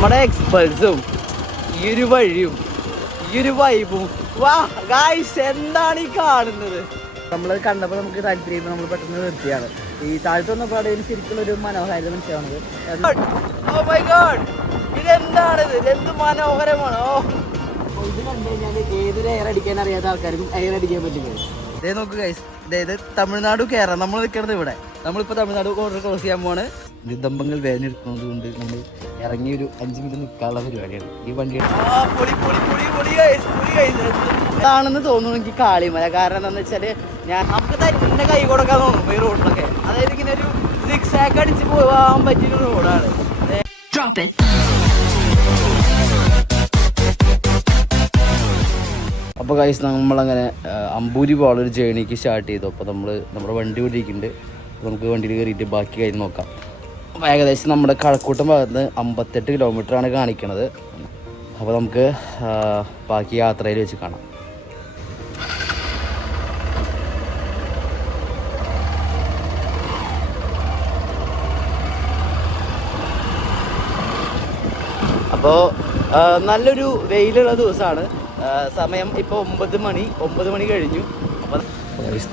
നമ്മുടെ എക്സ്പൾസും ഈ ഒരു വഴിയും ഈ ഒരു വൈബും വാ ഗായ്സ് എന്താണ് ഈ കാണുന്നത്. നമ്മൾ കണ്ടപ്പോൾ നമുക്ക് താല്പര്യം നമ്മൾ പെട്ടെന്ന് നിർത്തിയാണ്. ഈ താഴത്ത് വന്നപ്പോഴാണ് ശരിക്കും ഒരു മനോഹാരിത മനസ്സിലാവുന്നത്. ഇതെന്താണിത്? ഇതെന്ത് മനോഹരമാണോ. ഇത് കണ്ടു കഴിഞ്ഞാൽ ഏതൊരു എയർ അടിക്കാൻ അറിയാത്ത ആൾക്കാർക്കും എയർ അടിക്കാൻ പറ്റും. ഇതേ നോക്ക് ഗൈസ്, അതായത് തമിഴ്നാട് കേരള നമ്മൾ നിൽക്കുന്നത് ഇവിടെ. നമ്മളിപ്പോൾ തമിഴ്നാട് ബോർഡർ ക്രോസ് ചെയ്യാൻ പോവാണ്. നിതംബങ്ങൾ വേദന എടുക്കുന്നത് കൊണ്ട് നമ്മൾ ഇറങ്ങി ഒരു 5 മിനിറ്റ് നിൽക്കാനുള്ള പരിപാടിയാണ് ഈ വണ്ടിയുടെ. ഇതാണെന്ന് തോന്നുന്നു എനിക്ക് കാളിമല. കാരണം എന്താണെന്ന് വെച്ചാൽ നമുക്ക് തന്നെ കൈ കൊടുക്കാൻ തോന്നും ഈ റോഡിലൊക്കെ. അതായത് ഇങ്ങനെ ഒരു 6 ആക്ക് അടിച്ച് പോകാൻ പറ്റിയൊരു റോഡാണ്. അപ്പോൾ ഗൈസ് നമ്മളങ്ങനെ അമ്പൂരി പോകാനുള്ളൊരു ജേണിക്ക് സ്റ്റാർട്ട് ചെയ്തു. അപ്പോൾ നമ്മുടെ വണ്ടി ഓടിക്കുന്നുണ്ട്. നമുക്ക് വണ്ടിയിൽ കയറിയിട്ട് ബാക്കി കാര്യം നോക്കാം. അപ്പോൾ ഏകദേശം നമ്മുടെ കഴക്കൂട്ടം ഭാഗത്ത് 58 കിലോമീറ്ററാണ് കാണിക്കണത്. അപ്പോൾ നമുക്ക് ബാക്കി യാത്രയിൽ വെച്ച് കാണാം. അപ്പോൾ നല്ലൊരു വെയിലുള്ള ദിവസമാണ്. സമയം ഇപ്പോൾ 9 മണി കഴിഞ്ഞു. അപ്പോൾ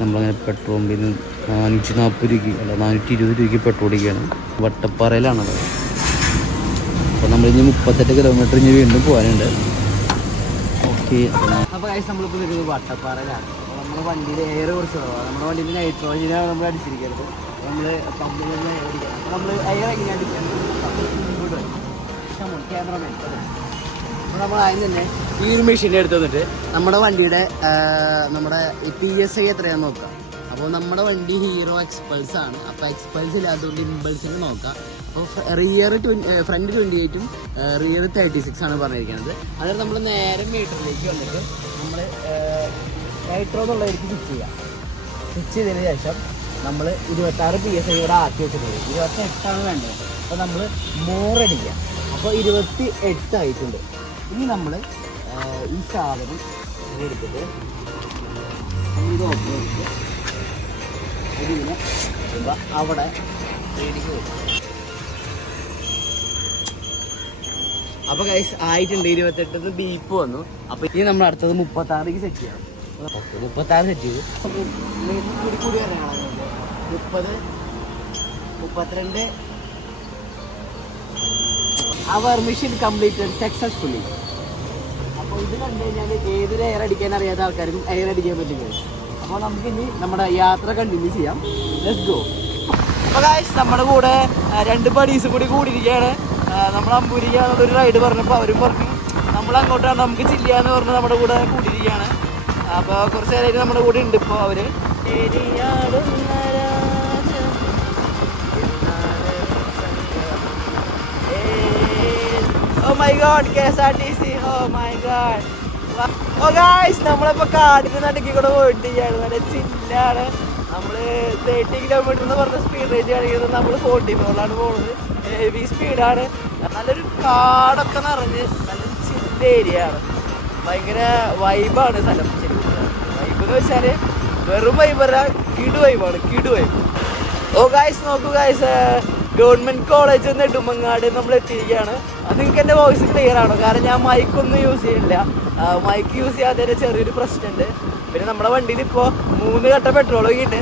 നമ്മളങ്ങനെ പെട്രോൾ പമ്പിൽ 440 രൂപയ്ക്ക് അല്ല 420 രൂപയ്ക്ക് പെട്രോൾ അടിക്കുകയാണ്. വട്ടപ്പാറയിലാണത്. അപ്പോൾ നമ്മളിനി 38 കിലോമീറ്റർ ഇനി വീണ്ടും പോകാനുണ്ട്. ഓക്കെ. അപ്പോൾ ഗൈസ് നമ്മളിപ്പോൾ നിൽക്കുന്നത് വട്ടപ്പാറയിലാണ്. അപ്പോൾ നമ്മുടെ വണ്ടിയിൽ എയർ കുറച്ച് കുറവാണ്. നമ്മുടെ വണ്ടിയിൽ നൈട്രോജനാണ് നമ്മൾ അടിച്ചിരിക്കുന്നത്. നമ്മൾ പമ്പിൽ നിന്ന് അടിക്കുക. അപ്പോൾ നമ്മൾ എയർ എങ്ങനെ അടിക്കുന്നത് ക്യാമറമാൻ. അപ്പോൾ നമ്മൾ ആദ്യം തന്നെ ഈ ഒരു മെഷീൻ എടുത്ത് വന്നിട്ട് നമ്മുടെ വണ്ടിയുടെ നമ്മുടെ PSI എത്രയാണെന്ന് നോക്കാം. അപ്പോൾ നമ്മുടെ വണ്ടി ഹീറോ എക്സ്പൾസ് ആണ്. അപ്പോൾ എക്സ്പൾസ് ഇല്ലാത്തതുകൊണ്ട് ഇമ്പൾസിന് നോക്കാം. അപ്പോൾ ഫ്രണ്ട് 28ഉം റിയർ 36 ആണ് പറഞ്ഞിരിക്കുന്നത്. അതായത് നമ്മൾ നേരെ മീറ്ററിലേക്ക് വന്നിട്ട് നമ്മൾ നൈട്രോ എന്നുള്ളതിലേക്ക് സ്വിച്ച് ചെയ്യാം. സ്വിച്ച് ചെയ്തതിന് ശേഷം നമ്മൾ 26 PSI ഇവിടെ ആക്കി വെച്ചിട്ടുണ്ട്. 28ആണ് വേണ്ടത്. അപ്പോൾ നമ്മൾ മോറടിക്കാം. അപ്പോൾ 28 ആയിട്ടുണ്ട്. ഇനി നമ്മൾ ഈ സാധനം എടുത്തിട്ട് ഇത് ഓപ്പൺ ചെയ്തിട്ട് ഇതിനെ അവിടെ റേഡിക്ക് വരും. അപ്പോൾ ഗൈസ് ആയിട്ടുണ്ട് 28 ബീപ്പ് വന്നു. അപ്പോൾ ഇനി നമ്മൾ അടുത്തത് 36ക്ക് സെറ്റ് ചെയ്യണം. ഓക്കെ 36 സെറ്റ് ചെയ്തു. കൂടി വരാനാണ് 30 32. അവർ മിഷൻ കംപ്ലീറ്റഡ് സക്സസ്ഫുള്ളി. അപ്പോൾ ഇത് കണ്ടു കഴിഞ്ഞാൽ ഏതൊരു എയർ അടിക്കാൻ അറിയാത്ത ആൾക്കാർക്കും എയർ അടിക്കാൻ പറ്റും. അപ്പോൾ നമുക്കിനി നമ്മുടെ യാത്ര കണ്ടിന്യൂ ചെയ്യാം. Let's go. അപ്പോൾ ഗൈസ് നമ്മുടെ കൂടെ 2 ബഡീസ് കൂടിയിരിക്കുകയാണ്. നമ്മൾ അമ്പൂരിക്കാന്നുള്ളൊരു റൈഡ് പറഞ്ഞപ്പോൾ അവരും പറഞ്ഞു നമ്മൾ അങ്ങോട്ടാണ് നമുക്ക് ചില്ലാന്ന് പറഞ്ഞ് നമ്മുടെ കൂടെ കൂടിയിരിക്കുകയാണ്. അപ്പോൾ കുറച്ച് നേരമായിട്ട് നമ്മുടെ കൂടെ ഉണ്ട് ഇപ്പോൾ അവർ. Oh my god, KSRTC. Oh my god. Oh guys, നമ്മളിപ്പോൾ കാടിന് നടുക്കി കൂടെ പോയിട്ടിരിക്കുകയാണ്. നല്ല ചില്ലാണ്. നമ്മൾ 30 കിലോമീറ്റർ എന്ന് പറഞ്ഞ സ്പീഡ് റേഞ്ച് കാണിക്കുന്നത്. നമ്മൾ 44 പോകുന്നത്. ഹെവി സ്പീഡാണ്. നല്ലൊരു കാടൊക്കെ നിറഞ്ഞ് നല്ല ചില്ല ഏരിയ ആണ്. ഭയങ്കര വൈബാണ് സ്ഥലം. വൈബ് എന്ന് വെച്ചാൽ വെറും വൈബല്ല, കിടു വൈബാണ്. ഓ ഗായ്സ് നോക്കൂ ഗായ്സ്, ഗവൺമെൻറ് കോളേജ് നെടുമങ്ങാട് നമ്മൾ എത്തിയിരിക്കുകയാണ്. അത് നിങ്ങൾക്ക് എൻ്റെ വോയിസ് ക്ലിയർ ആണോ? കാരണം ഞാൻ മൈക്കൊന്നും യൂസ് ചെയ്യുന്നില്ല. മൈക്ക് യൂസ് ചെയ്യാത്തതിൻ്റെ ചെറിയൊരു പ്രശ്നമുണ്ട്. പിന്നെ നമ്മുടെ വണ്ടിയിൽ ഇപ്പോൾ 3 ഘട്ട പെട്രോൾ ഒക്കെയുണ്ട്.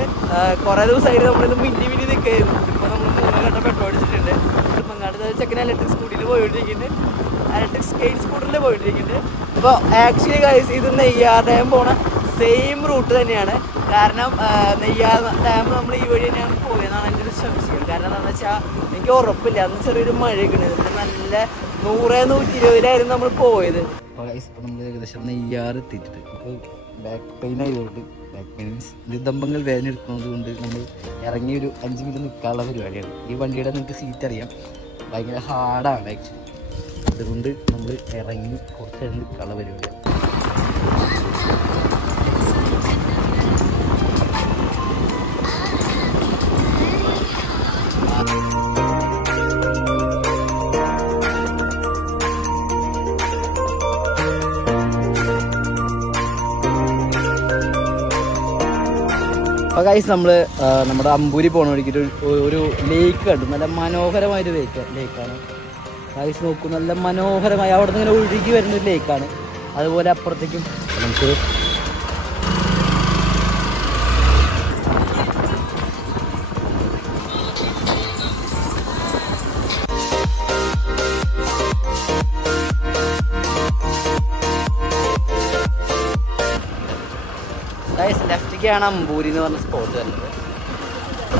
കുറേ ദിവസമായിട്ട് നമ്മളിത് മിന്നി നിൽക്കുകയായിരുന്നു. ഇപ്പോൾ നമ്മൾ 3 ഘട്ട പെട്രോൾ അടിച്ചിട്ടുണ്ട്. നെടുമങ്ങാട് ചെക്കൻ ഇലക്ട്രിക് സ്കൂട്ടിയിൽ പോയിട്ടിരിക്കുന്നുണ്ട്. ഇലക്ട്രിക് സ്കേറ്റ് സ്കൂട്ടറിൽ പോയിട്ടിരിക്കുന്നുണ്ട്. അപ്പോൾ ആക്ച്വലി ഗൈസ് ഇത് നെയ്യാർ ഡാം പോണ സെയിം റൂട്ട് തന്നെയാണ്. കാരണം നെയ്യാർ ഡാം നമ്മൾ ഈ വഴി തന്നെയാണ് പോയതെന്നാണ് എൻ്റെ ഒരു സംശയം. കാരണം എന്താണെന്ന് വെച്ചാൽ എനിക്ക് ഉറപ്പില്ല. അന്ന് ചെറിയൊരു മഴയൊക്കെ ഉണ്ട്. നല്ല 100-120 നമ്മൾ പോയത്. അപ്പോൾ നമ്മൾ ഏകദേശം നെയ്യാർ എത്തിയിട്ടുണ്ട്. അപ്പോൾ ബാക്ക് പെയിൻ ആയതുകൊണ്ട് ബാക്ക് പെയിൻ മീൻസ് നിതംബങ്ങൾ വേദന എടുക്കുന്നത് കൊണ്ട് നമ്മൾ ഇറങ്ങി ഒരു 5 മിനിറ്റ് നിൽക്കാനുള്ള പരിപാടിയാണ്. ഈ വണ്ടിയുടെ നിങ്ങൾക്ക് സീറ്റ് അറിയാം, ഭയങ്കര ഹാർഡാണ് ആക്ച്വലി. അതുകൊണ്ട് നമ്മൾ ഇറങ്ങി കുറച്ച് നേരം നിൽക്കാനുള്ള പരിപാടിയാണ്. അപ്പോൾ ഗൈസ് നമ്മൾ നമ്മുടെ അമ്പൂരി പോകണ വഴിക്ക് ഒരു ലേക്ക് കണ്ടു. നല്ല മനോഹരമായൊരു ലേക്കാണ്. ഗൈസ് നോക്കൂ, നല്ല മനോഹരമായി അവിടെ നിന്ന് ഇങ്ങനെ ഒഴുകി വരുന്ന ഒരു ലേക്കാണ്. അതുപോലെ അപ്പുറത്തേക്കും നമുക്ക് ലെഫ്റ്റിക്കാണ് അമ്പൂരി എന്ന് പറഞ്ഞ സ്പോട്ട് വരുന്നത്.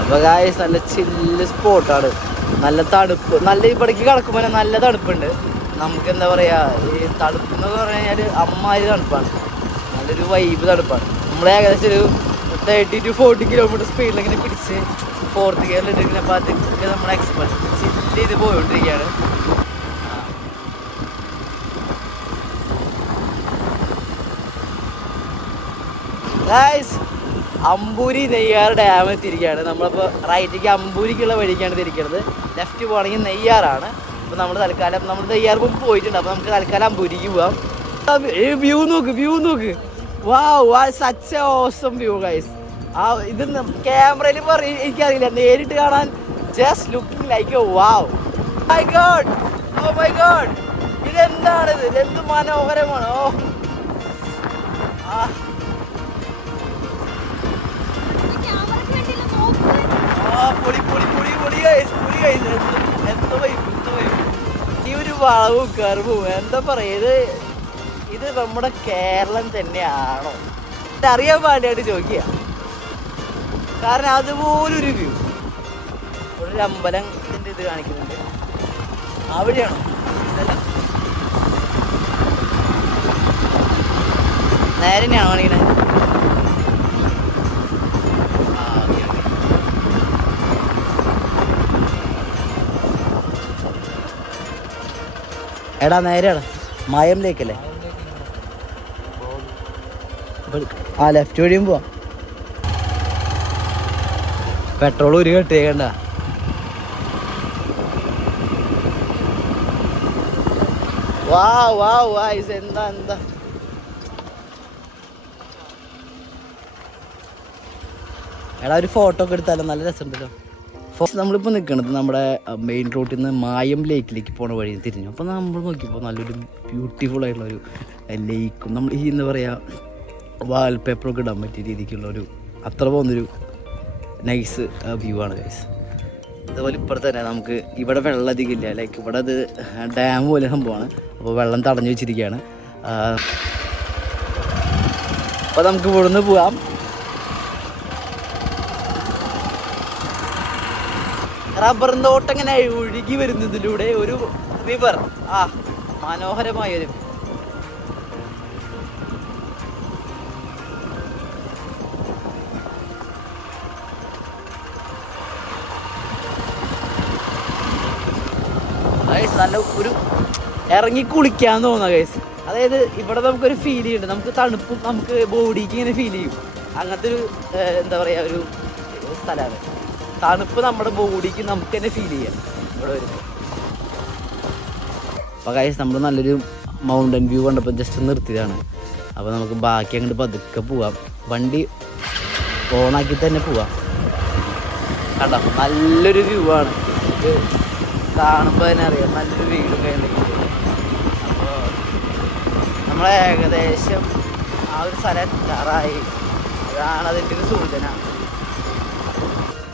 അപ്പോൾ ഗായ്സ് നല്ല ചില്ല് സ്പോട്ടാണ്, നല്ല തണുപ്പ്, നല്ല ഇവിടേക്ക് കിടക്കുമ്പോൾ നല്ല തണുപ്പുണ്ട്. നമുക്ക് എന്താ പറയുക, ഈ തണുപ്പ് എന്നൊക്കെ പറഞ്ഞു കഴിഞ്ഞാൽ അമ്മാതിരി തണുപ്പാണ്, നല്ലൊരു വൈബ് തണുപ്പാണ്. നമ്മൾ ഏകദേശം ഒരു 30 to 40 കിലോമീറ്റർ സ്പീഡിൽ ഇങ്ങനെ പിടിച്ച് 4th ഗിയറിലിട്ടിരിക്കുന്ന, അപ്പോൾ അതൊക്കെ നമ്മുടെ എക്സ്പ്രസ് ചില്ല് ചെയ്ത് പോയിക്കൊണ്ടിരിക്കുകയാണ്. ഗായ്സ് അമ്പൂരി നെയ്യാർ ഡാം എത്തിയിരിക്കുകയാണ്. നമ്മളിപ്പോൾ റൈറ്റിലേക്ക് അമ്പൂരിക്കുള്ള വഴിക്കാണ് തിരിക്കുന്നത്, ലെഫ്റ്റ് പോകണമെങ്കിൽ നെയ്യാറാണ്. അപ്പോൾ നമ്മൾ തൽക്കാലം നമ്മൾ നെയ്യാർ മുമ്പ് പോയിട്ടുണ്ട്, അപ്പോൾ നമുക്ക് തൽക്കാലം അമ്പൂരിക്ക് പോവാം. വ്യൂ നോക്ക്, wow such a awesome view guys. ഇത് ക്യാമറയിൽ എനിക്കറിയില്ല, നേരിട്ട് കാണാൻ just looking like wow. My god, oh my god, ഇതെന്താണിത്, ഇതെന്ത് മനോഹരമാണ്. ഓ ഈ ഒരു വളവും കർവും എന്താ പറയുക, ഇത് നമ്മുടെ കേരളം തന്നെയാണോ അറിയാൻ പാടിയായിട്ട് ചോദിക്കുക. കാരണം അതുപോലൊരു വ്യൂ, ഒരു അമ്പലത്തിൻ്റെ ഇത് കാണിക്കുന്നുണ്ട്, അവിടെയാണോ? നേരെ തന്നെയാണോ കാണിക്കണേ? എടാ നേരെയാണ് മായം ലേക്കല്ലേ, ആ ലെഫ്റ്റ് വഴിയും പോവാം. പെട്രോൾ ഒരു കെട്ടേക്കണ്ട. എന്താ എടാ ഒരു ഫോട്ടോ ഒക്കെ എടുത്താലോ, നല്ല രസമുണ്ടല്ലോ. നമ്മളിപ്പോൾ നിൽക്കുന്നത് നമ്മുടെ മെയിൻ റോഡിൽ നിന്ന് മായം ലേക്കിലേക്ക് പോണ വഴി തിരിഞ്ഞു. അപ്പോൾ നമ്മൾ നോക്കിയപ്പോൾ നല്ലൊരു ബ്യൂട്ടിഫുൾ ആയിട്ടുള്ളൊരു ലേക്കും, നമ്മൾ ഈ എന്താ പറയുക വാൾപേപ്പറൊക്കെ ഇടാൻ പറ്റിയ രീതിക്കുള്ളൊരു അത്ര പോകുന്നൊരു നൈസ് വ്യൂ ആണ് ഗൈസ്. അതുപോലെ ഇപ്പുറത്ത് തന്നെ നമുക്ക് ഇവിടെ വെള്ളം അധികം ഇല്ല, ലൈക്ക് ഇവിടെ അത് ഡാം പോലെ സംഭവമാണ്, അപ്പോൾ വെള്ളം തടഞ്ഞു വെച്ചിരിക്കുകയാണ്. അപ്പോൾ നമുക്ക് ഇവിടുന്ന് പോകാം. റബ്ബർ തോട്ടം ഇങ്ങനെ ഒഴുകി വരുന്നതിലൂടെ ഒരു റിവർ, മനോഹരമായൊരു നല്ല ഒരു ഇറങ്ങി കുളിക്കാൻ തോന്നുക ഗൈസ്. അതായത് ഇവിടെ നമുക്കൊരു ഫീൽ ചെയ്യുന്നുണ്ട്, നമുക്ക് തണുപ്പും നമുക്ക് ബോഡിക്ക് ഇങ്ങനെ ഫീൽ ചെയ്യും. അങ്ങനത്തെ ഒരു എന്താ പറയുക ഒരു സ്ഥലമാണ്. തണുപ്പ് നമ്മുടെ ബോഡിക്ക് നമുക്ക് തന്നെ ഫീൽ ചെയ്യാം ഇവിടെ വരുമ്പോൾ. അപ്പോൾ ഗൈസ് നമ്മൾ നല്ലൊരു മൗണ്ടൻ വ്യൂ കണ്ടപ്പോൾ ജസ്റ്റ് നിർത്തിയതാണ്. അപ്പോൾ നമുക്ക് ബാക്കി അങ്ങോട്ട് പതുക്കെ പോവാം, വണ്ടി ഓണാക്കി തന്നെ പോവാം. കണ്ടോ നല്ലൊരു വ്യൂ ആണ്, നമുക്ക് കാണുമ്പോൾ തന്നെ അറിയാം നല്ലൊരു വീടും കഴിഞ്ഞിട്ട്. അപ്പോൾ നമ്മൾ ഏകദേശം ആ ഒരു സ്ഥലം എത്താറായി, അതാണ് അതിൻ്റെ ഒരു സൂചന.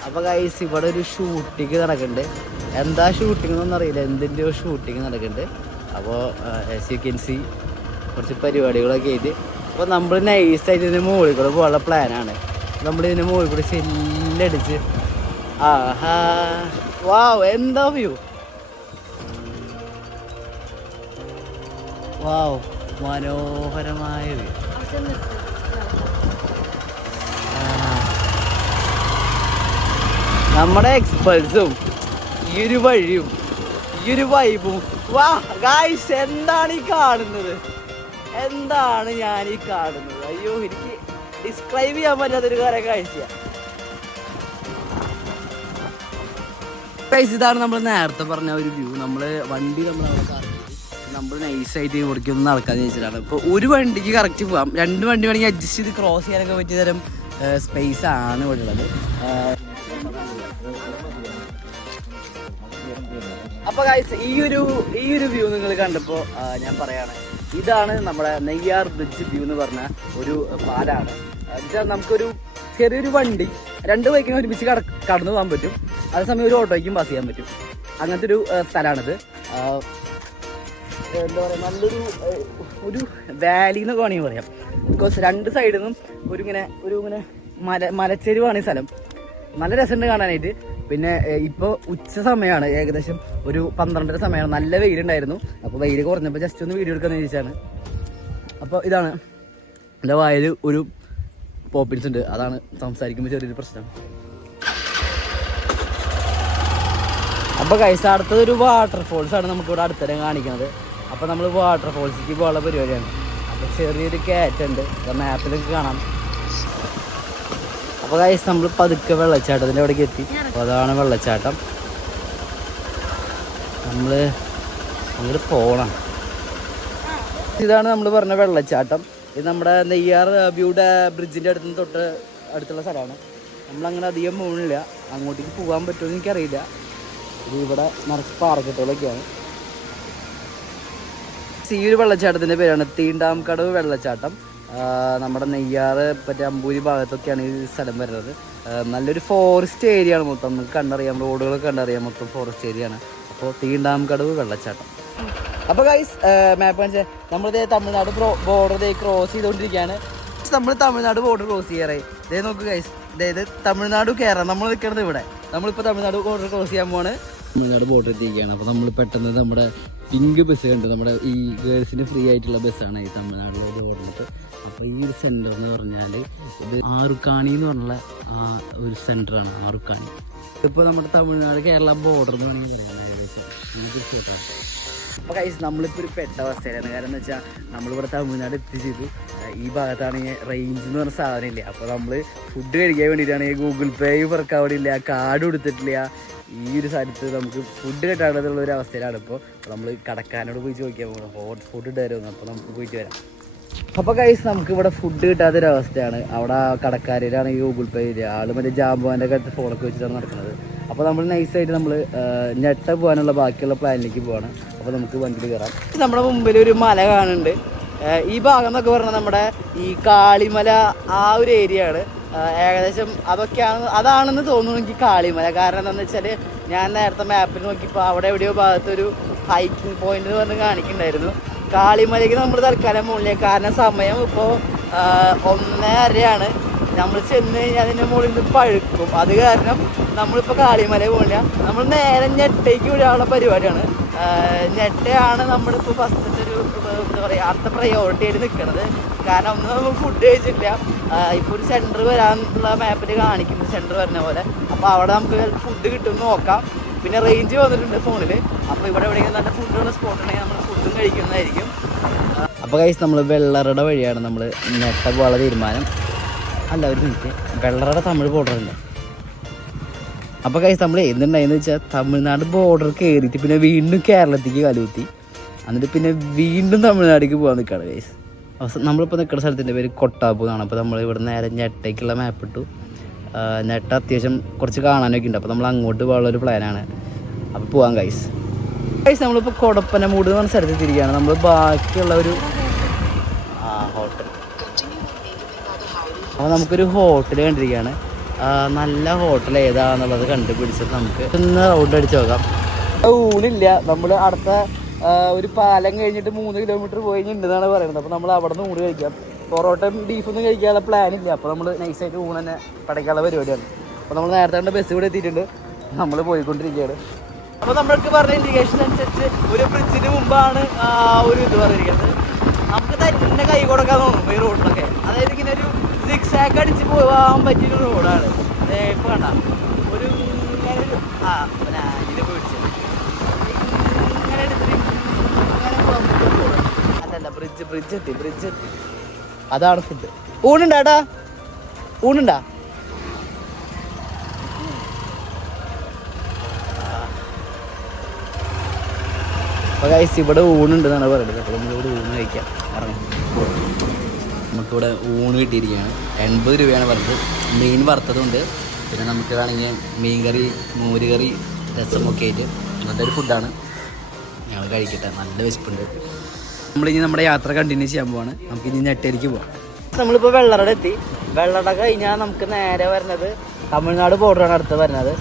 അപ്പോൾ ഗൈസ് ഇവിടെ ഒരു ഷൂട്ടിങ് നടക്കുന്നുണ്ട്, എന്താ ഷൂട്ടിംഗ് എന്നൊന്നും അറിയില്ല, എന്തിൻ്റെ ഒരു ഷൂട്ടിങ് നടക്കുന്നുണ്ട്. അപ്പോൾ ആസ് യു കെൻ സി കുറച്ച് പരിപാടികളൊക്കെ ആയിട്ട് അപ്പോൾ നമ്മൾ നൈസായിട്ട് ഇതിൻ്റെ മുകളിൽ കൂടെ പോകാനുള്ള പ്ലാനാണ്. നമ്മളിതിൻ്റെ മുകളിൽ കൂടെ ചെല്ലടിച്ച് വാവ് എന്താ വ്യൂ, വാവ് മനോഹരമായ വ്യൂ. നമ്മുടെ എക്സ്പൾസും ഈ ഒരു വഴിയും ഈ ഒരു വൈബും, വാ ഗായ്സ് എന്താണ് ഈ കാണുന്നത്, എന്താണ് ഞാൻ ഈ കാണുന്നത്, അയ്യോ എനിക്ക് ഡിസ്ക്രൈബ് ചെയ്യാൻ പറ്റാത്തൊരു കാര്യം കാഴ്ചയാണ്. ഇതാണ് നമ്മൾ നേരത്തെ പറഞ്ഞ ഒരു വ്യൂ. നമ്മൾ വണ്ടി അവിടെ നമ്മൾ നൈസായിട്ട് ഇവിടേക്കൊന്നും നടക്കാന്ന് വെച്ചിട്ടാണ്. ഇപ്പോൾ ഒരു വണ്ടിക്ക് കറക്റ്റ് പോകാം, 2 വണ്ടി വേണമെങ്കിൽ അഡ്ജസ്റ്റ് ചെയ്ത് ക്രോസ് ചെയ്യാനൊക്കെ പറ്റിയ തരം സ്പേസ് ആണ് ഇവിടെ ഉള്ളത്. അപ്പോൾ ഗൈസ് ഈ ഒരു വ്യൂ നിങ്ങൾ കണ്ടപ്പോൾ ഞാൻ പറയാണ്, ഇതാണ് നമ്മുടെ നെയ്യാർ ബ്രിഡ്ജ് വ്യൂ എന്ന് പറഞ്ഞ ഒരു പാലാണ്. എന്നുവെച്ചാൽ നമുക്കൊരു ചെറിയൊരു വണ്ടി 2 ബൈക്കിനും ഒരുമിച്ച് കടന്നു പോകാൻ പറ്റും, അതേസമയം ഒരു ഓട്ടോയ്ക്കും പാസ് ചെയ്യാൻ പറ്റും. അങ്ങനത്തെ ഒരു സ്ഥലമാണിത്. എന്താ പറയുക, നല്ലൊരു വാലി എന്നൊക്കെ വേണമെങ്കിൽ പറയാം. ബിക്കോസ് 2 സൈഡിൽ നിന്നും ഇങ്ങനെ മലച്ചെരുവാണ് ഈ സ്ഥലം. നല്ല രസമുണ്ട് കാണാനായിട്ട്. പിന്നെ ഇപ്പോൾ ഉച്ച സമയമാണ്, ഏകദേശം ഒരു 12:30 സമയമാണ്. നല്ല വെയിലുണ്ടായിരുന്നു. അപ്പോൾ വെയിൽ കുറഞ്ഞപ്പോൾ ജസ്റ്റ് ഒന്ന് വീഡിയോ എടുക്കാമെന്ന് ചോദിച്ചാണ്. അപ്പോൾ ഇതാണ് എൻ്റെ വായിൽ ഒരു പോപ്പിൻസ് ഉണ്ട്, അതാണ് സംസാരിക്കുമ്പോൾ ചെറിയൊരു പ്രശ്നം. അപ്പോൾ ഗൈസ് അടുത്തതൊരു വാട്ടർഫോൾസാണ് നമുക്കിവിടെ അടുത്തിടെ കാണിക്കുന്നത്. അപ്പോൾ നമ്മൾ വാട്ടർഫോൾസിലേക്ക് പോകാനുള്ള പരിപാടിയാണ്. അപ്പോൾ ചെറിയൊരു കയറ്റുണ്ട്, മാപ്പിലൊക്കെ കാണാം. അപ്പോൾ ഗൈസ് നമ്മൾ പതുക്കെ വെള്ളച്ചാട്ടത്തിൻ്റെ അവിടേക്ക് എത്തി. അപ്പോൾ അതാണ് വെള്ളച്ചാട്ടം. നമ്മൾ അങ്ങോട്ട് പോകണം. ഇതാണ് നമ്മൾ പറഞ്ഞ വെള്ളച്ചാട്ടം. ഇത് നമ്മുടെ നെയ്യാർ വ്യൂടെ ബ്രിഡ്ജിൻ്റെ അടുത്ത് തൊട്ട് അടുത്തുള്ള സ്ഥലമാണ്. നമ്മളങ്ങനെ അധികം പോകണില്ല, അങ്ങോട്ടേക്ക് പോകാൻ പറ്റുമെന്ന് എനിക്കറിയില്ല. ഇത് ഇവിടെ നിറച്ച് പാറക്കെട്ടുകളൊക്കെയാണ്. ഈ ഒരു വെള്ളച്ചാട്ടത്തിൻ്റെ പേരാണ് തീണ്ടാംകടവ് വെള്ളച്ചാട്ടം. നമ്മുടെ നെയ്യാർ മറ്റേ അമ്പൂരി ഭാഗത്തൊക്കെയാണ് ഈ സ്ഥലം വരുന്നത്. നല്ലൊരു ഫോറസ്റ്റ് ഏരിയ ആണ് മൊത്തം, നമുക്ക് കണ്ടറിയാം, റോഡുകളൊക്കെ കണ്ടറിയാം, മൊത്തം ഫോറസ്റ്റ് ഏരിയ ആണ്. അപ്പോൾ തീണ്ടാംകടവ് വെള്ളച്ചാട്ടം. അപ്പോൾ ഗൈസ് മാപ്പ് കാണിച്ചാൽ നമ്മളിത് തമിഴ്നാട് ബോർഡർ ക്രോസ് ചെയ്തുകൊണ്ടിരിക്കുകയാണ്. നമ്മൾ തമിഴ്നാട് ബോർഡർ ക്രോസ് ചെയ്യാറായി. ഇതേ നോക്ക് ഗൈസ്, അതായത് തമിഴ്നാട് കയറാം. നമ്മൾ നിൽക്കുന്നത് ഇവിടെ, നമ്മളിപ്പോൾ തമിഴ്നാട് ബോർഡർ ക്രോസ് ചെയ്യാൻ പോവാണ്. തമിഴ്നാട് ബോർഡർ എത്തിയിരിക്കുകയാണ്. അപ്പോൾ നമ്മൾ പെട്ടെന്ന് നമ്മുടെ പിങ്ക് ബസ് കണ്ടു. നമ്മുടെ ഈ ഗേൾസിന് ഫ്രീ ആയിട്ടുള്ള ബസ്സാണ് ഈ തമിഴ്നാട്ടിലോട്ട് ഓടുന്നത്. അപ്പോൾ ഈ ഒരു സെൻറ്റർ എന്ന് പറഞ്ഞാൽ ഇത് ആറുക്കാണി എന്ന് പറഞ്ഞുള്ള ഒരു സെൻറ്ററാണ്. ആറുക്കാണി ഇപ്പോൾ നമ്മുടെ തമിഴ്നാട് കേരള ബോർഡർ എന്ന് വേണമെങ്കിൽ പറയാം ഏകദേശം. തീർച്ചയായിട്ടും അപ്പോൾ ഗൈസ് നമ്മളിപ്പോൾ ഒരു പെട്ട അവസ്ഥയിലാണ്. കാരണം എന്ന് വെച്ചാൽ നമ്മളിവിടെ തമിഴ്നാട് എത്തിച്ചത് ഈ ഭാഗത്താണെങ്കിൽ റേഞ്ച് എന്ന് പറഞ്ഞ സാധനം ഇല്ല. അപ്പോൾ നമ്മൾ ഫുഡ് കഴിക്കാൻ വേണ്ടിയിട്ടാണെങ്കിൽ ഗൂഗിൾ പേയും വർക്കാൻ വേണ്ടിയില്ല, കാർഡ് കൊടുത്തിട്ടില്ല. ഈ ഒരു സ്ഥലത്ത് നമുക്ക് ഫുഡ് കിട്ടാനുള്ള ഒരു അവസ്ഥയിലാണ്. ഇപ്പോൾ നമ്മൾ കടക്കാരോട് പോയി ചോദിക്കാൻ പോകണം, ഹോട്ട് ഫുഡ് ഇട്ടായിരുന്നു. അപ്പോൾ നമുക്ക് പോയിട്ട് വരാം. അപ്പോൾ ഗൈസ് നമുക്ക് ഇവിടെ ഫുഡ് കിട്ടാത്തൊരവസ്ഥയാണ്. അവിടെ കടക്കാരിലാണ് ഈ ഗൂഗിൾ പേ ഇല്ല, ആൾ മറ്റേ ജാമ്പുവാൻ്റെ അടുത്ത് ഫോണൊക്കെ വെച്ചിട്ടാണ് നടക്കുന്നത്. അപ്പോൾ നമ്മൾ നൈസായിട്ട് നമ്മൾ ഞെട്ട പോകാനുള്ള ബാക്കിയുള്ള പ്ലാനിലേക്ക് പോവാണ്. അപ്പോൾ നമുക്ക് വണ്ടിയിൽ കയറാം. നമ്മുടെ മുമ്പിൽ ഒരു മല കാണുന്നുണ്ട്. ഈ ഭാഗം എന്നൊക്കെ പറഞ്ഞാൽ നമ്മുടെ ഈ കാളിമല ആ ഒരു ഏരിയ ആണ്. ഏകദേശം അതാണെന്ന് തോന്നുന്നു എനിക്ക് കാളിമല. കാരണം എന്താണെന്ന് വെച്ചാൽ ഞാൻ നേരത്തെ മാപ്പിൽ നോക്കിയപ്പോൾ അവിടെ എവിടെയോ ഭാഗത്തൊരു ഹൈക്കിംഗ് പോയിന്റ് എന്ന് പറഞ്ഞ് കാണിക്കുന്നുണ്ടായിരുന്നു. കാളിമലയ്ക്ക് നമ്മൾ തൽക്കാലം മുകളിലേക്ക്, കാരണം സമയം ഇപ്പോൾ 1:30 നമ്മൾ ചെന്ന് കഴിഞ്ഞാൽ അതിൻ്റെ മുകളിൽ നിന്ന് പഴുക്കും. അത് കാരണം നമ്മളിപ്പോൾ കാളിമല പോകില്ല, നമ്മൾ നേരെ ഞെട്ടേക്ക് വിടാനുള്ള പരിപാടിയാണ്. ഞെട്ടയാണ് നമ്മളിപ്പോൾ ഫസ്റ്റത്തെ ഒരു എന്താ പറയുക അടുത്ത പ്രയോറിറ്റി ആയിട്ട് നിൽക്കുന്നത്. കാരണം ഒന്നും നമ്മൾ ഫുഡ് കഴിച്ചിട്ടില്ല. ഇപ്പോൾ ഒരു സെൻറ്റർ വരാനുള്ള മാപ്പിൽ കാണിക്കുന്നു, സെൻറ്റർ വരുന്ന പോലെ. അപ്പോൾ അവിടെ നമുക്ക് ഫുഡ് കിട്ടുമെന്ന് നോക്കാം. പിന്നെ റേഞ്ച് വന്നിട്ടുണ്ട് ഫോണിൽ. അപ്പോൾ ഇവിടെ എവിടെയെങ്കിലും നല്ല ഫുഡുള്ള സ്പോട്ട് ഉണ്ടെങ്കിൽ നമ്മൾ ഫുഡും കഴിക്കുന്നതായിരിക്കും. അപ്പോൾ ഗൈസ് നമ്മൾ വെള്ളറയുടെ വഴിയാണ് നമ്മൾ ഞെട്ട പോകാനുള്ള തീരുമാനം. അല്ല ഒരു മിനിറ്റ്, വെള്ളറയുടെ തമിഴ് ബോർഡറുണ്ട്. അപ്പോൾ ഗൈസ് നമ്മൾ എന്തുണ്ടായെന്ന് വെച്ചാൽ തമിഴ്നാട് ബോർഡർ കയറിയിട്ട് പിന്നെ വീണ്ടും കേരളത്തേക്ക് കലുകുത്തി, എന്നിട്ട് പിന്നെ വീണ്ടും തമിഴ്നാട്ടിലേക്ക് പോകാൻ നിൽക്കുകയാണ് ഗൈസ്. നമ്മളിപ്പോൾ നിൽക്കുന്ന സ്ഥലത്തിൻ്റെ പേര് കൊട്ടാപ്പൂ എന്നാണ്. അപ്പോൾ നമ്മൾ ഇവിടെ നേരെ ഞെട്ടേക്കുള്ള മാപ്പ് ഇട്ടു. ഞെട്ട അത്യാവശ്യം കുറച്ച് കാണാനൊക്കെ ഉണ്ട്. അപ്പോൾ നമ്മൾ അങ്ങോട്ട് പോകാനുള്ളൊരു പ്ലാനാണ്. അപ്പോൾ പോകാം ഗൈസ്. നമ്മളിപ്പോൾ കൊടപ്പനമൂട് എന്ന് പറഞ്ഞ സ്ഥലത്ത് തിരിക്കുകയാണ്. നമ്മൾ ബാക്കിയുള്ള ഒരു ഹോട്ടൽ, അപ്പോൾ നമുക്കൊരു ഹോട്ടൽ കണ്ടിരിക്കുകയാണ്. നല്ല ഹോട്ടൽ ഏതാണെന്നുള്ളത് കണ്ടുപിടിച്ചിട്ട് നമുക്ക് ഒന്ന് റൗണ്ട് അടിച്ച് നോക്കാം. ഊണില്ല, നമ്മൾ അടുത്ത ഒരു പാലം കഴിഞ്ഞിട്ട് 3 കിലോമീറ്റർ പോയി ഉണ്ടെന്നാണ് പറയുന്നത്. അപ്പോൾ നമ്മൾ അവിടെ നിന്ന് ഊണ് കഴിക്കാം. പൊറോട്ടയും ബീഫൊന്നും കഴിക്കാനുള്ള പ്ലാനില്ല. അപ്പോൾ നമ്മൾ നൈസായിട്ട് ഊണ് തന്നെ പടയ്ക്കാനുള്ള പരിപാടിയാണ്. അപ്പോൾ നമ്മൾ നേരത്തെ കണ്ട ബസ് ഇവിടെ എത്തിയിട്ടുണ്ട്, നമ്മൾ പോയിക്കൊണ്ടിരിക്കുകയാണ്. അപ്പോൾ നമ്മൾക്ക് പറഞ്ഞ ഇൻഡിക്കേഷൻ അനുസരിച്ച് ഒരു ബ്രിഡ്ജിന് മുമ്പാണ് ഒരു ഇത് പറഞ്ഞിരിക്കുന്നത്. നമുക്ക് തന്നെ കൈ കൊടുക്കാൻ തോന്നും ഈ റോഡിലൊക്കെ. അതായത് ഇങ്ങനെ ഒരു സിക്സാക്ക് അടിച്ച് പോകാൻ പറ്റിയൊരു റോഡാണ്. ഇപ്പോൾ കണ്ട ഒരു ഇങ്ങനെ ഒരു പിന്നെ ഇത് പിടിച്ച് ഇങ്ങനെ എടുത്തിട്ട് അങ്ങനെ പോകാൻ പറ്റിയ റോഡ്. അല്ലല്ല, ബ്രിഡ്ജ് എത്തി. അതാണ് ഫുഡ്. ഊണുണ്ടാ ഏട്ടാ? ഊണുണ്ടാ? അപ്പോൾ ഗൈസ് ഇവിടെ ഊണുണ്ടെന്നാണ് പറയുന്നത്. അപ്പോൾ നമ്മളിവിടെ ഊണ് കഴിക്കാം, ഇറങ്ങാം. നമുക്കിവിടെ ഊണ് കിട്ടിയിരിക്കുകയാണ്. 80 രൂപയാണ് പറഞ്ഞത്. മീൻ വറുത്തതുണ്ട്, പിന്നെ നമുക്ക് വേണമെങ്കിൽ മീൻ കറി, മോര് കറി, രസമൊക്കെ ആയിട്ട് നല്ലൊരു ഫുഡാണ്. ഞങ്ങൾ കഴിക്കട്ടെ, നല്ല വിശപ്പുണ്ട്. നമ്മളിനി നമ്മുടെ യാത്ര കണ്ടിന്യൂ ചെയ്യാൻ പോവാണ്. നമുക്കിനി നെട്ടേരിക്ക് പോവാം. നമ്മളിപ്പോൾ വെള്ളറട എത്തി. വെള്ളറ കഴിഞ്ഞാൽ നമുക്ക് നേരെ വരുന്നത് തമിഴ്നാട് ബോർഡറാണ് അടുത്ത് വരുന്നത്.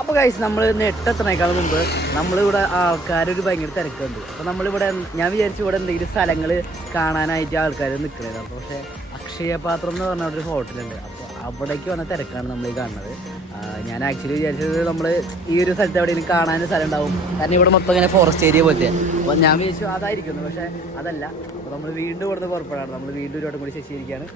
അപ്പോൾ ഗൈസ് നമ്മൾ നെട്ടെത്തണേക്കാളും മുമ്പ് നമ്മളിവിടെ ആൾക്കാരൊരു ഭയങ്കര തിരക്കുണ്ട്. അപ്പോൾ നമ്മളിവിടെ ഞാൻ വിചാരിച്ചു ഇവിടെ എന്തെങ്കിലും സ്ഥലങ്ങൾ കാണാനായിട്ട് ആൾക്കാർ നിൽക്കുന്നത്. അപ്പോൾ പക്ഷേ അക്ഷയപാത്രം എന്ന് പറഞ്ഞ ഒരു ഹോട്ടലുണ്ട്. അപ്പോൾ അവിടേക്ക് വന്ന തിരക്കാണ് നമ്മൾ ഈ കാണുന്നത്. ഞാൻ ആക്ച്വലി വിചാരിച്ചത് നമ്മൾ ഈ ഒരു സ്ഥലത്ത് എവിടെയെങ്കിലും കാണാനൊരു സ്ഥലം ഉണ്ടാവും, കാരണം ഇവിടെ മൊത്തം ഇങ്ങനെ ഫോറസ്റ്റ് ഏരിയ പോലത്തെ. അപ്പോൾ ഞാൻ വിചാരിച്ചു അതായിരിക്കുന്നു, പക്ഷേ അതല്ല. അപ്പോൾ നമ്മൾ വീണ്ടും ഇവിടുന്ന് പുറപ്പെടാണ്. നമ്മൾ വീണ്ടും ഒരു വട്ടം കൂടി ശശിയിരിക്കുകയാണ്.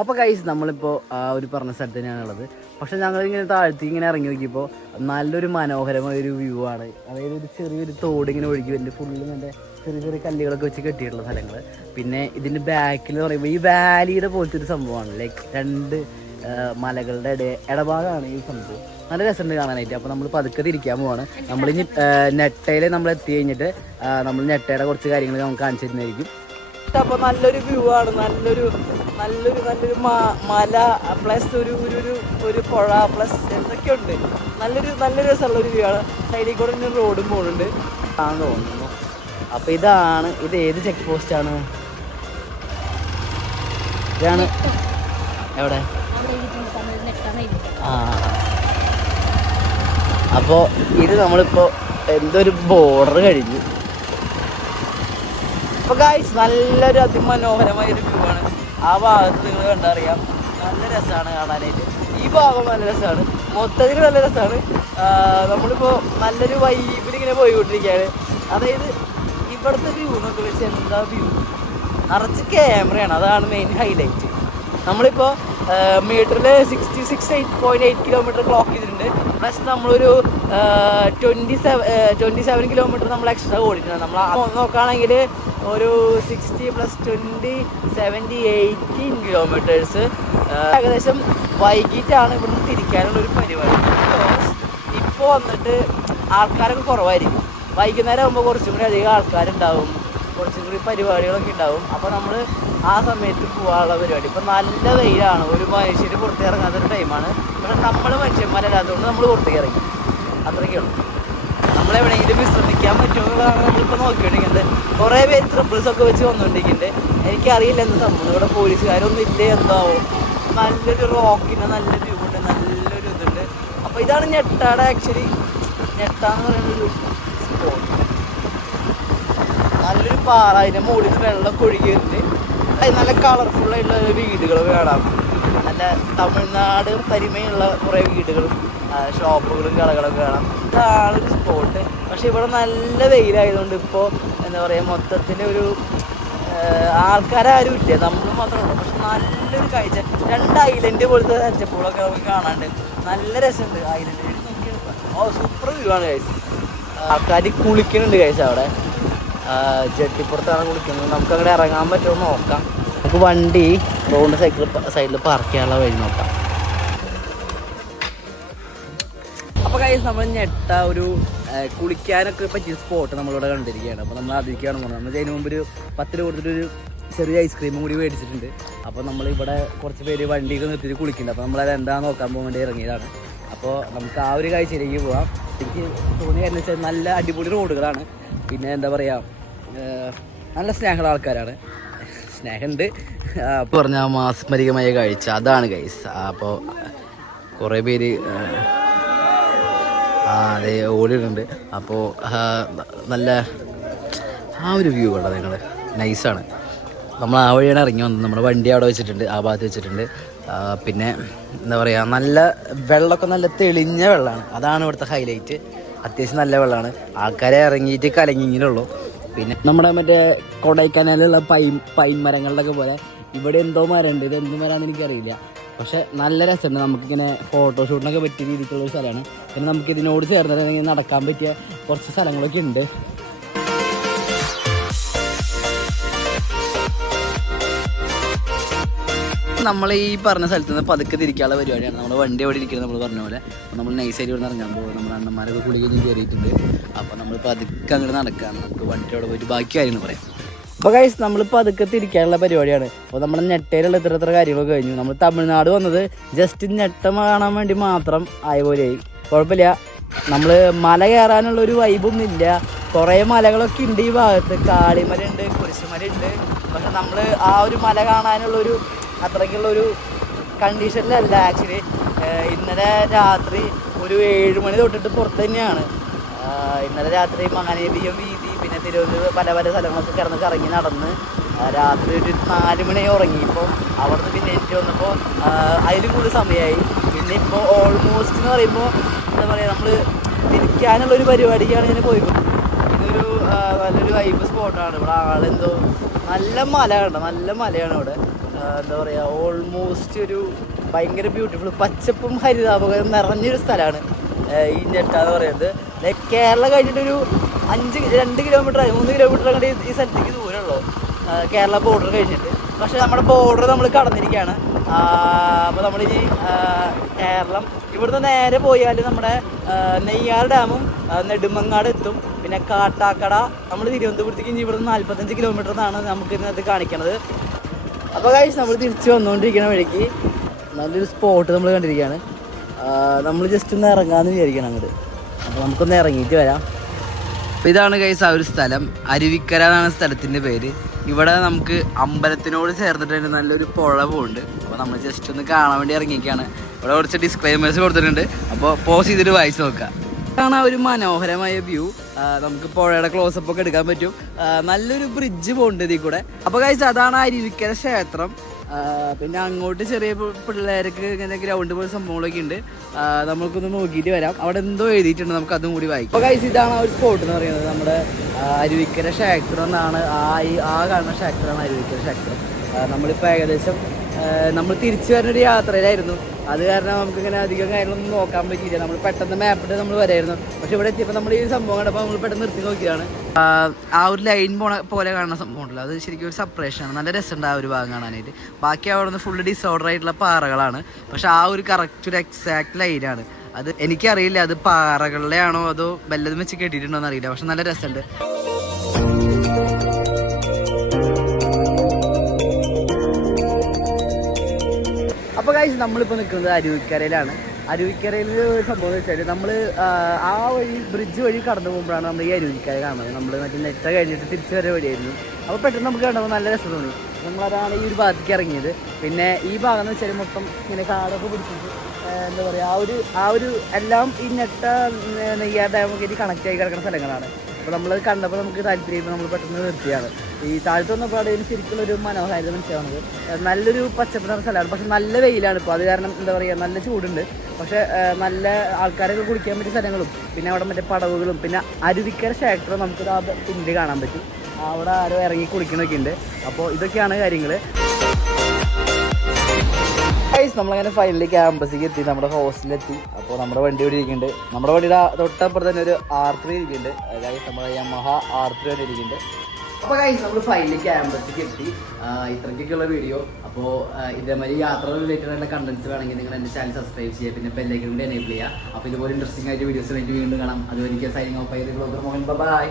അപ്പോൾ ഗൈസ് നമ്മളിപ്പോൾ ഒരു പറഞ്ഞ സ്ഥലത്ത് തന്നെയാണുള്ളത്. പക്ഷേ ഞങ്ങളിങ്ങനെ താഴ്ത്തി ഇങ്ങനെ ഇറങ്ങി നോക്കിയപ്പോൾ നല്ലൊരു മനോഹരമായ ഒരു വ്യൂ ആണ്. അതായത് ഒരു ചെറിയൊരു തോട് ഇങ്ങനെ ഒഴുകി വരുന്നുണ്ട്. ഫുള്ളും എൻ്റെ ചെറിയ ചെറിയ കല്ലുകളൊക്കെ വെച്ച് കെട്ടിയിട്ടുള്ള സ്ഥലങ്ങൾ. പിന്നെ ഇതിൻ്റെ ബാക്കിൽ എന്ന് പറയുമ്പോൾ ഈ വാലിയുടെ പോലത്തെ ഒരു സംഭവമാണ്. ലൈക്ക് 2 മലകളുടെ ഇടഭാഗമാണ് ഈ സംഭവം. നല്ല രസമുണ്ട് കാണാനായിട്ട്. അപ്പോൾ നമ്മൾ പതുക്കെ തിരിക്കാൻ പോവാണ്. നമ്മളിനി നെട്ടയിൽ നമ്മൾ എത്തി കഴിഞ്ഞിട്ട് നമ്മൾ നെട്ടയുടെ കുറച്ച് കാര്യങ്ങൾ നമുക്ക് കാണിച്ചു തരുന്നതായിരിക്കും. അപ്പോൾ നല്ലൊരു വ്യൂ ആണ്. നല്ലൊരു മല പ്ലസ് ഒരു പുഴ പ്ലസ് എന്തൊക്കെയുണ്ട്. നല്ലൊരു രസമുള്ളൊരു വ്യൂ ആണ്. സൈഡിൽ കൂടെ ഒരു റോഡും പോകുന്നുണ്ട് ആണെന്ന് തോന്നുന്നു. അപ്പോൾ ഇത് ഏത് ചെക്ക് പോസ്റ്റാണ്? ഇതാണ് എവിടെ? അപ്പോൾ ഇത് നമ്മളിപ്പോൾ എന്തൊരു ബോർഡർ കഴിഞ്ഞു. അപ്പോൾ ഗൈസ് നല്ലൊരു അതിമനോഹരമായൊരു വ്യൂ ആണ്. ആ ഭാഗത്ത് നിങ്ങൾ കണ്ടറിയാം. നല്ല രസമാണ് കാണാനായിട്ട്. ഈ ഭാഗം നല്ല രസമാണ്, മൊത്തത്തിൽ നല്ല രസമാണ്. നമ്മളിപ്പോൾ നല്ലൊരു വൈബിൽ ഇങ്ങനെ പോയിക്കൊണ്ടിരിക്കുകയാണ്. അതായത് ഇവിടുത്തെ വ്യൂ എന്നൊക്കെ വെച്ച് എന്താ വ്യൂ, നിറച്ച് ക്യാമറയാണ്. അതാണ് മെയിൻ ഹൈലൈറ്റ്. നമ്മളിപ്പോൾ മീറ്ററിൽ 66.8 കിലോമീറ്റർ ക്ലോക്ക് ചെയ്തിട്ടുണ്ട്. പ്ലസ് നമ്മളൊരു 27 കിലോമീറ്റർ നമ്മൾ എക്സ്ട്രാ ഓടിയിട്ടുണ്ട്. നമ്മൾ നോക്കുകയാണെങ്കിൽ ഒരു 60 + 20 70 18 കിലോമീറ്റേഴ്സ്. ഏകദേശം വൈകിട്ടാണ് ഇവിടുന്ന് തിരിക്കാനുള്ളൊരു പരിപാടി. ഇപ്പോൾ വന്നിട്ട് ആൾക്കാരൊക്കെ കുറവായിരിക്കും. വൈകുന്നേരം ആകുമ്പോൾ കുറച്ചും കൂടി അധികം ആൾക്കാരുണ്ടാവും, കുറച്ചും കൂടി പരിപാടികളൊക്കെ ഉണ്ടാവും. അപ്പോൾ നമ്മൾ ആ സമയത്ത് പോകാനുള്ള പരിപാടി. ഇപ്പോൾ നല്ല വെയിലാണ്, ഒരു മനുഷ്യർ പുറത്തേക്ക് ഇറങ്ങാത്തൊരു ടൈമാണ്. പക്ഷേ നമ്മൾ മനുഷ്യന്മാരല്ലാത്തതുകൊണ്ട് നമ്മൾ പുറത്തേക്ക് ഇറങ്ങി, അത്രയ്ക്കുള്ളൂ. നമ്മളെവിടെയെങ്കിലും വിശ്രമിക്കാൻ പറ്റുമോ എന്നുള്ളതാണ് നമ്മളിപ്പോൾ നോക്കിക്കൊണ്ടിരിക്കുന്നത്. കുറേ പേര് ട്രിപ്പിൾസൊക്കെ വെച്ച് വന്നുകൊണ്ടിരിക്കുന്നുണ്ട്. എനിക്കറിയില്ല എന്ത് സംഭവം. ഇവിടെ പോലീസുകാരൊന്നും ഇല്ലേ എന്താവും. നല്ലൊരു റോക്കിൻ്റെ നല്ല വ്യൂ ഉണ്ട്, നല്ലൊരു ഇതുണ്ട്. അപ്പോൾ ഇതാണ് നെട്ടാടെ ആക്ച്വലി. നെട്ടാന്ന് പറയുന്നൊരു സ്പോട്ട്. നല്ലൊരു പാറ, അതിൻ്റെ മുകളിൽ നിന്ന് വെള്ളമൊക്കെ ഒഴുകി വരുന്നുണ്ട്. നല്ല കളർഫുള്ളായിട്ടുള്ള വീടുകൾ കാണാം. നല്ല തമിഴ്നാട് തനിമയുള്ള കുറേ വീടുകളും ഷോപ്പുകളും കടകളൊക്കെ കാണാം. ഇതാണൊരു സ്പോട്ട്. പക്ഷേ ഇവിടെ നല്ല വെയിലായതുകൊണ്ട് ഇപ്പോൾ എന്താ പറയുക, മൊത്തത്തിൽ ഒരു ആൾക്കാരും ഇല്ല, നമ്മൾ മാത്രമേ ഉള്ളൂ. പക്ഷെ നല്ലൊരു കാഴ്ച. 2 ഐലൻഡ് പോലത്തെ അച്ചപ്പൂളൊക്കെ നമുക്ക് കാണാണ്ട് നല്ല രസമുണ്ട്. ഐലൻഡ് സൂപ്പർ വ്യൂ ആണ് കഴിച്ച്. ആൾക്കാർ കുളിക്കുന്നുണ്ട് കഴിച്ച അവിടെ. ജെട്ടിപ്പുറത്താണ് കുളിക്കുന്നത്. നമുക്ക് അങ്ങനെ ഇറങ്ങാൻ പറ്റുമോ നോക്കാം. നമുക്ക് വണ്ടി റോഡ് സൈഡിൽ പാർക്ക് ചെയ്യാനുള്ള വഴി നോക്കാം. അപ്പോൾ കഴിച്ച് നമ്മൾ ഞെട്ട ഒരു കുളിക്കാനൊക്കെ പറ്റിയ സ്പോട്ട് നമ്മളിവിടെ കണ്ടിരിക്കുകയാണ്. അപ്പോൾ നമ്മൾ അതിലേക്കാണ് പോകുന്നത്. നമ്മൾ അതിന് മുമ്പ് ഒരു 10 രൂപ കൊടുത്തിട്ടൊരു ചെറിയ ഐസ്ക്രീമും കൂടി മേടിച്ചിട്ടുണ്ട്. അപ്പോൾ നമ്മളിവിടെ കുറച്ച് പേര് വണ്ടിയൊക്കെ നിർത്തിയിട്ട് കുളിക്കുന്നുണ്ട്. അപ്പോൾ നമ്മളത് എന്താണെന്ന് നോക്കാൻ പോകാൻ വേണ്ടി ഇറങ്ങിയതാണ്. അപ്പോൾ നമുക്ക് ആ ഒരു കാഴ്ചയിലേക്ക് പോകാം. എനിക്ക് തോന്നിയ കാര്യം വെച്ചാൽ നല്ല അടിപൊളി റോഡുകളാണ്. പിന്നെ എന്താ പറയുക, നല്ല സ്നേഹമുള്ള ആൾക്കാരാണ്. സ്നേഹമുണ്ട്. അപ്പോൾ പറഞ്ഞാൽ മാസ്മരികമായ കാഴ്ച അതാണ് ഗൈസ്. അപ്പോൾ കുറേ പേര് അതെ ഓടിയിട്ടുണ്ട്. അപ്പോൾ നല്ല ആ ഒരു വ്യൂ കണ്ടോ നിങ്ങൾ, നൈസാണ്. നമ്മൾ ആ വഴിയാണ് ഇറങ്ങി വന്നത്. നമ്മുടെ വണ്ടി അവിടെ വെച്ചിട്ടുണ്ട്, ആ ഭാഗത്ത് വെച്ചിട്ടുണ്ട്. പിന്നെ എന്താ പറയുക, നല്ല വെള്ളമൊക്കെ നല്ല തെളിഞ്ഞ വെള്ളമാണ്. അതാണ് ഇവിടുത്തെ ഹൈലൈറ്റ്. അത്യാവശ്യം നല്ല വെള്ളമാണ്. ആൾക്കാരെ ഇറങ്ങിയിട്ട് കലങ്ങിങ്ങനെയുള്ളൂ. പിന്നെ നമ്മുടെ മറ്റേ കൊടൈക്കനാലിലുള്ള പൈൻ മരങ്ങളിലൊക്കെ പോലെ ഇവിടെ എന്തോ മരമുണ്ട്. ഇത് എന്ത് മരമാണെന്ന് എനിക്കറിയില്ല. പക്ഷെ നല്ല രസമുണ്ട്. നമുക്കിങ്ങനെ ഫോട്ടോഷൂട്ടിനൊക്കെ പറ്റിയ രീതിക്കുള്ളൊരു സ്ഥലമാണ്. പിന്നെ നമുക്ക് ഇതിനോട് ചേർന്നിട്ട് നടക്കാൻ പറ്റിയ കുറച്ച് സ്ഥലങ്ങളൊക്കെ ഉണ്ട്. നമ്മൾ ഈ പറഞ്ഞ സ്ഥലത്ത് നിന്ന് പതുക്കെ തിരിക്കാനുള്ള പരിപാടിയാണ്. നമ്മുടെ വണ്ടി അവിടെ ഇരിക്കുന്നത് നമ്മൾ പറഞ്ഞ പോലെ. നമ്മൾ നൈസായിട്ട് ഇവിടെ ഇറങ്ങാൻ പോകും. നമ്മുടെ അണ്ണന്മാരൊക്കെ കുളികഴിഞ്ഞ് കയറിയിട്ടുണ്ട്. അപ്പോൾ നമ്മൾ പതുക്കെ അങ്ങോട്ട് നടക്കുകയാണ്. നമുക്ക് വണ്ടി അവിടെ പോയിട്ട് ബാക്കി കാര്യങ്ങൾ പറയാം. അപ്പോൾ ഗൈസ് നമ്മളിപ്പോൾ പതുക്കെ തിരിക്കാനുള്ള പരിപാടിയാണ്. അപ്പോൾ നമ്മുടെ നെട്ടയിലുള്ള ഇത്ര കാര്യങ്ങളൊക്കെ കഴിഞ്ഞു. നമ്മൾ തമിഴ്നാട് വന്നത് ജസ്റ്റ് നെട്ട കാണാൻ വേണ്ടി മാത്രം ആയ പോലെയായി. കുഴപ്പമില്ല, നമ്മൾ മല കയറാനുള്ളൊരു വൈബൊന്നും ഇല്ല. കുറേ മലകളൊക്കെ ഉണ്ട് ഈ ഭാഗത്ത്. കാളിമലയുണ്ട്, കുരിശുമലയുണ്ട്. പക്ഷെ നമ്മൾ ആ ഒരു മല കാണാനുള്ളൊരു അത്രയ്ക്കുള്ളൊരു കണ്ടീഷനിലല്ല ആക്ച്വലി. ഇന്നലെ രാത്രി ഒരു 7 മണി തൊട്ടിട്ട് പുറത്ത് തന്നെയാണ്. ഇന്നലെ രാത്രി മഹാനേബിയം വീതി പിന്നെ തിരുവനന്തപുരം പല പല സ്ഥലങ്ങളൊക്കെ കിടന്ന് കറങ്ങി നടന്ന് രാത്രി ഒരു 4 മണി ഉറങ്ങിയപ്പോൾ അവിടുന്ന് പിന്നെ എനിക്ക് വന്നപ്പോൾ അതിലും കൂടുതൽ സമയമായി. പിന്നെ ഇപ്പോൾ ഓൾമോസ്റ്റ് എന്ന് പറയുമ്പോൾ എന്താ പറയുക, നമ്മൾ തിരിക്കാനുള്ളൊരു പരിപാടിക്കാണ് ഇങ്ങനെ പോയിക്കൊണ്ടിരിക്കുന്നത്. ഇതൊരു നല്ലൊരു വൈബ് സ്പോട്ടാണ്. ഇവിടെ ആളെന്തോ നല്ല മല കണ്ടോ, നല്ല മലയാണ് ഇവിടെ. എന്താ പറയുക, ഓൾമോസ്റ്റ് ഒരു ഭയങ്കര ബ്യൂട്ടിഫുൾ പച്ചപ്പും ഹരിതാപകരം നിറഞ്ഞൊരു സ്ഥലമാണ് ഈ ഞെട്ട എന്ന് പറയുന്നത്. ലൈക്ക് കേരളം കഴിഞ്ഞിട്ടൊരു 2 കിലോമീറ്റർ 3 കിലോമീറ്റർ അങ്ങോട്ട് ഈ സ്ഥലത്തേക്ക് ദൂരമുള്ളൂ, കേരള ബോർഡർ കഴിഞ്ഞിട്ട്. പക്ഷേ നമ്മുടെ ബോർഡർ നമ്മൾ കടന്നിരിക്കുകയാണ്. അപ്പോൾ നമ്മളിനി കേരളം ഇവിടുന്ന് നേരെ പോയാൽ നമ്മുടെ നെയ്യാർ ഡാമും നെടുമങ്ങാട് എത്തും. പിന്നെ കാട്ടാക്കട നമ്മൾ തിരുവനന്തപുരത്തേക്ക് ഇനി ഇവിടുന്ന് 45 കിലോമീറ്റർ എന്നാണ് നമുക്ക് ഇന്നത്തെ കാണിക്കണത്. അപ്പോൾ ഗൈസ് നമ്മൾ തിരിച്ച് വന്നുകൊണ്ടിരിക്കുന്ന വഴിക്ക് നല്ലൊരു സ്പോട്ട് നമ്മൾ കണ്ടിരിക്കുകയാണ്. നമ്മൾ ജസ്റ്റ് ഒന്ന് ഇറങ്ങാമെന്ന് വിചാരിക്കണം അങ്ങോട്ട്. അപ്പോൾ നമുക്കൊന്ന് ഇറങ്ങിയിട്ട് വരാം. അപ്പോൾ ഇതാണ് ഗൈസ് ആ ഒരു സ്ഥലം. അരുവിക്കര എന്നാണ് സ്ഥലത്തിൻ്റെ പേര്. ഇവിടെ നമുക്ക് അമ്പലത്തിനോട് ചേർന്നിട്ട് തന്നെ നല്ലൊരു പുഴ പോകുന്നുണ്ട്. അപ്പോൾ നമ്മൾ ജസ്റ്റ് ഒന്ന് കാണാൻ വേണ്ടി ഇറങ്ങിയിരിക്കുകയാണ്. ഇവിടെ കുറച്ച് ഡിസ്ക്ലൈമേഴ്സ് കൊടുത്തിട്ടുണ്ട്, അപ്പോൾ പോസ് ചെയ്തിട്ട് വായിച്ച് നോക്കാം. ഇതാണ് ആ ഒരു മനോഹരമായ വ്യൂ. നമുക്ക് പുഴയുടെ ക്ലോസപ്പ് ഒക്കെ എടുക്കാൻ പറ്റും. നല്ലൊരു ബ്രിഡ്ജ് പോകുന്നുണ്ട് ഇതിൽ കൂടെ. അപ്പോൾ ഗൈസ് അതാണ് അരുവിക്കര ക്ഷേത്രം. പിന്നെ അങ്ങോട്ട് ചെറിയ പിള്ളേർക്ക് ഇങ്ങനെ ഗ്രൗണ്ട് പോലെ സംഭവങ്ങളൊക്കെ ഉണ്ട്. നമ്മൾക്കൊന്ന് നോക്കിയിട്ട് വരാം. അവിടെ എന്തോ എഴുതിയിട്ടുണ്ട്, നമുക്ക് അതും കൂടി വായിക്കാം. അപ്പോൾ ഗൈസ് ഇതാണ് ആ ഒരു സ്പോട്ട് എന്ന് പറയുന്നത്. നമ്മുടെ അരുവിക്കര ക്ഷേത്രം എന്നാണ്. ആ കാണുന്ന ക്ഷേത്രമാണ് അരുവിക്കര ക്ഷേത്രം. നമ്മളിപ്പോൾ ഏകദേശം നമ്മൾ തിരിച്ചു വരുന്നൊരു യാത്രയിലായിരുന്നു. അത് കാരണം നമുക്കിങ്ങനെ അധികം കാര്യങ്ങളൊന്നും നോക്കാൻ പറ്റിയില്ല. നമ്മൾ പെട്ടെന്ന് മാപ്പിട്ട് നമ്മൾ വരായിരുന്നു. പക്ഷെ ഇവിടെ എത്തിയപ്പോൾ നമ്മൾ ഈ സംഭവം കണ്ടപ്പോൾ നമ്മൾ പെട്ടെന്ന് നിർത്തി നോക്കിയതാണ്. ആ ഒരു ലൈൻ പോലെ കാണുന്ന സംഭവം ഉണ്ടല്ലോ, അത് ശരിക്കും ഒരു സെപ്പറേഷനാണ്. നല്ല രസമുണ്ട് ആ ഒരു ഭാഗം കാണാനായിട്ട്. ബാക്കി അവിടെ നിന്ന് ഫുള്ള് ഡിസോർഡർ ആയിട്ടുള്ള പാറകളാണ്. പക്ഷെ ആ ഒരു കറക്റ്റ് ഒരു എക്സാക്ട് ലൈനാണ്. അത് എനിക്കറിയില്ല അത് പാറകളിലെ ആണോ അതോ വല്ലതും വെച്ച് കെട്ടിയിട്ടുണ്ടോ എന്നറിയില്ല. പക്ഷെ നല്ല രസമുണ്ട്. അപ്പോൾ ഗൈസ് നമ്മളിപ്പോൾ നിൽക്കുന്നത് അരുവിക്കരയിലാണ്. അരുവിക്കരയിൽ ഒരു സംഭവം എന്ന് വെച്ചാൽ നമ്മൾ ആ വഴി ബ്രിഡ്ജ് വഴി കടന്നു പോകുമ്പോഴാണ് നമ്മൾ ഈ അരുവിക്കര കാണുന്നത്. നമ്മൾ മറ്റേ നെറ്റ കഴിഞ്ഞിട്ട് തിരിച്ചു വരെ വഴിയായിരുന്നു. അപ്പോൾ പെട്ടെന്ന് നമുക്ക് കണ്ടപ്പോൾ നല്ല രസം തോന്നി. നമ്മളതാണ് ഈ ഒരു ഭാഗത്തേക്ക് ഇറങ്ങിയത്. പിന്നെ ഈ ഭാഗം എന്ന് വെച്ചാൽ മൊത്തം ഇങ്ങനെ കാടൊക്കെ പിടിച്ചിട്ട് എന്താ പറയുക, ആ ഒരു എല്ലാം ഈ നെട്ട നെയ്യാർ ഡാമൊക്കെ ആയിട്ട് കണക്റ്റ് ആയി കിടക്കുന്ന സ്ഥലങ്ങളാണ്. അപ്പോൾ നമ്മളത് കണ്ടപ്പോൾ നമുക്ക് താല്പര്യം, നമ്മൾ പെട്ടെന്ന് നിർത്തിയാണ്. ഈ താഴത്ത് വന്നപ്പോൾ അവിടെ ശരിക്കുള്ളൊരു മനോഹാരിത മനസ്സിലാവുന്നത്. നല്ലൊരു പച്ചപ്പ് നിറഞ്ഞ സ്ഥലമാണ്. പക്ഷെ നല്ല വെയിലാണ് ഇപ്പോൾ. അത് കാരണം എന്താ പറയുക, നല്ല ചൂടുണ്ട്. പക്ഷേ നല്ല ആൾക്കാരൊക്കെ കുളിക്കാൻ പറ്റിയ സ്ഥലങ്ങളും പിന്നെ അവിടെ മറ്റേ പടവുകളും പിന്നെ അരുവിക്കര ക്ഷേത്രം നമുക്ക് ആ പിന്നിൽ കാണാൻ പറ്റും. അവിടെ ആരോ ഇറങ്ങി കുളിക്കണമൊക്കെ ഉണ്ട്. അപ്പോൾ ഇതൊക്കെയാണ് കാര്യങ്ങൾ. ഗൈസ് നമ്മളങ്ങനെ ഫൈനലി ക്യാമ്പസിലേക്ക് എത്തി, നമ്മുടെ ഹോസ്റ്റലിലെത്തി. അപ്പോൾ നമ്മുടെ വണ്ടി ഇവിടെ ഇരിക്കുന്നുണ്ട്. നമ്മുടെ വണ്ടിയുടെ തൊട്ടപ്പുറത്ത് തന്നെ ഒരു R3 ഇരിക്കുന്നുണ്ട്. ഗൈസ് നമ്മുടെ യമഹ R3 തന്നെ ഇരിക്കുന്നുണ്ട്. അപ്പോൾ ഗൈസ് നമ്മൾ ഫൈനലി ക്യാമ്പസിലേക്ക് എത്തി. ഇത്രയ്ക്കൊക്കെയുള്ള വീഡിയോ. അപ്പോൾ ഇതേമാതിരി യാത്ര റിലേറ്റഡ് ആയിട്ടുള്ള കണ്ടന്റ്സ് വേണമെങ്കിൽ നിങ്ങൾ എൻ്റെ ചാനൽ സബ്സ്ക്രൈബ് ചെയ്യുക, പിന്നെ ബെല്ലൈക്കൺ കൂടി എനേബിൾ ചെയ്യുക. അപ്പോൾ ഇതുപോലെ ഇൻട്രസ്റ്റിംഗ് ആയിട്ട് വീഡിയോസ് വേണ്ടി വീണ്ടും കാണാം. അതുവരെ സൈനിങ് ഓഫ്. ബൈ.